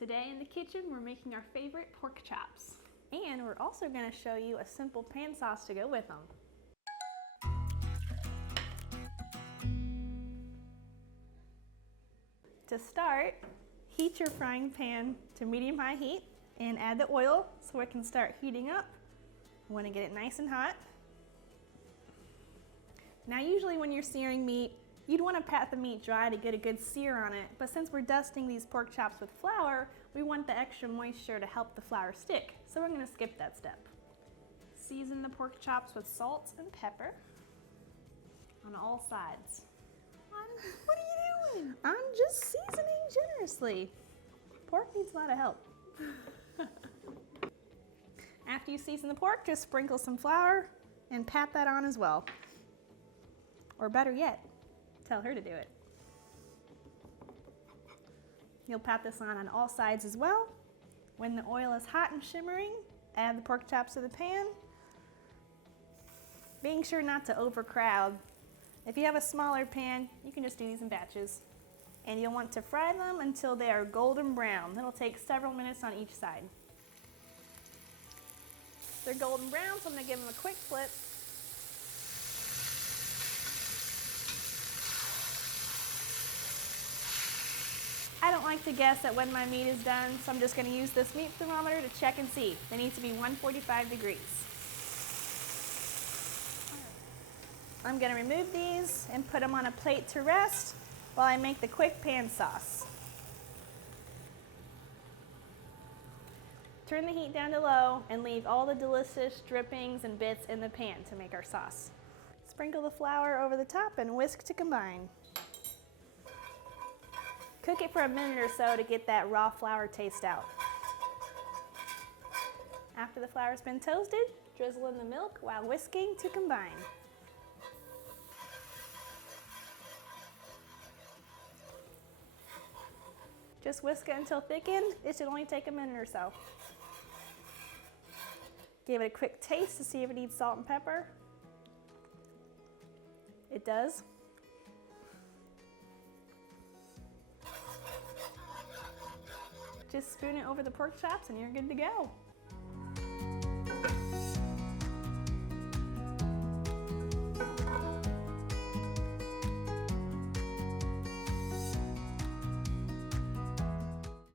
Today in the kitchen, we're making our favorite pork chops. And we're also going to show you a simple pan sauce to go with them. To start, heat your frying pan to medium-high heat and add the oil so it can start heating up. You want to get it nice and hot. Now usually when you're searing meat, you'd want to pat the meat dry to get a good sear on it, but since we're dusting these pork chops with flour, we want the extra moisture to help the flour stick, so we're going to skip that step. Season the pork chops with salt and pepper on all sides. What are you doing? I'm just seasoning generously. Pork needs a lot of help. After you season the pork, just sprinkle some flour and pat that on as well. Or better yet, tell her to do it. You'll pat this on all sides as well. When the oil is hot and shimmering, add the pork chops to the pan. Being sure not to overcrowd. If you have a smaller pan, you can just do these in batches. And you'll want to fry them until they are golden brown. It'll take several minutes on each side. They're golden brown, so I'm going to give them a quick flip. I don't like to guess at when my meat is done, so I'm just going to use this meat thermometer to check and see. They need to be 145 degrees. I'm going to remove these and put them on a plate to rest while I make the quick pan sauce. Turn the heat down to low and leave all the delicious drippings and bits in the pan to make our sauce. Sprinkle the flour over the top and whisk to combine. Cook it for a minute or so to get that raw flour taste out. After the flour's been toasted, drizzle in the milk while whisking to combine. Just whisk it until thickened. It should only take a minute or so. Give it a quick taste to see if it needs salt and pepper. It does. Just spoon it over the pork chops and you're good to go.